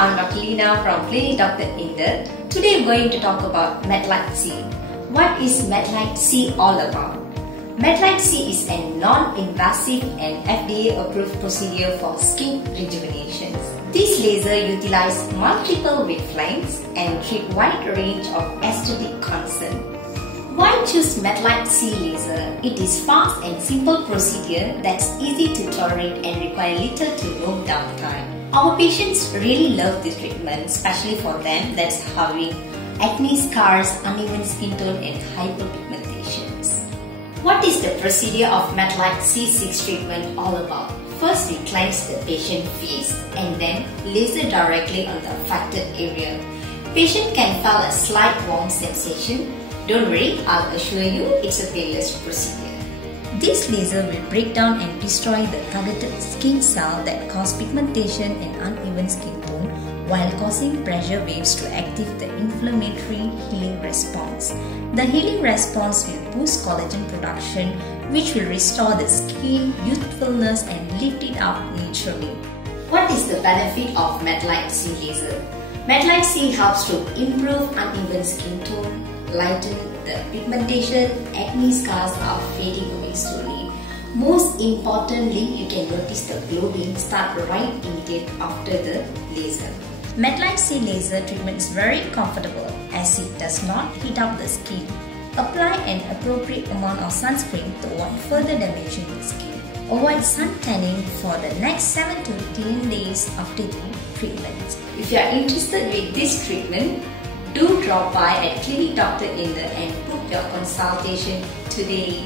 I'm Dr. Lina from Klinik Dr Inder. Today we're going to talk about MedLite C. What is MedLite C all about? MedLite C is a non-invasive and FDA-approved procedure for skin rejuvenation. This laser utilizes multiple wavelengths and treat wide range of aesthetic concerns. Why choose MedLite C laser? It is fast and simple procedure that's easy to tolerate and require little to no downtime. Our patients really love this treatment, especially for them that's having acne scars, uneven skin tone and hyperpigmentations. What is the procedure of MedLite C6 treatment all about? First, we cleanse the patient face and then laser directly on the affected area. Patient can feel a slight warm sensation. Don't worry, I'll assure you it's a painless procedure. This laser will break down and destroy the targeted skin cell that cause pigmentation and uneven skin tone while causing pressure waves to activate the inflammatory healing response. The healing response will boost collagen production, which will restore the skin youthfulness and lift it up naturally. What is the benefit of MedLite C laser? MedLite C helps to improve uneven skin tone, lighten the pigmentation, acne scars are fading away slowly. Most importantly, you can notice the glowing start right immediate after the laser. MedLite C laser treatment is very comfortable as it does not heat up the skin. Apply an appropriate amount of sunscreen to avoid further damaging the skin. Avoid sun tanning for the next 7 to 10 days after the treatment. If you are interested with this treatment, do drop by at Klinik Dr Inder and book your consultation today.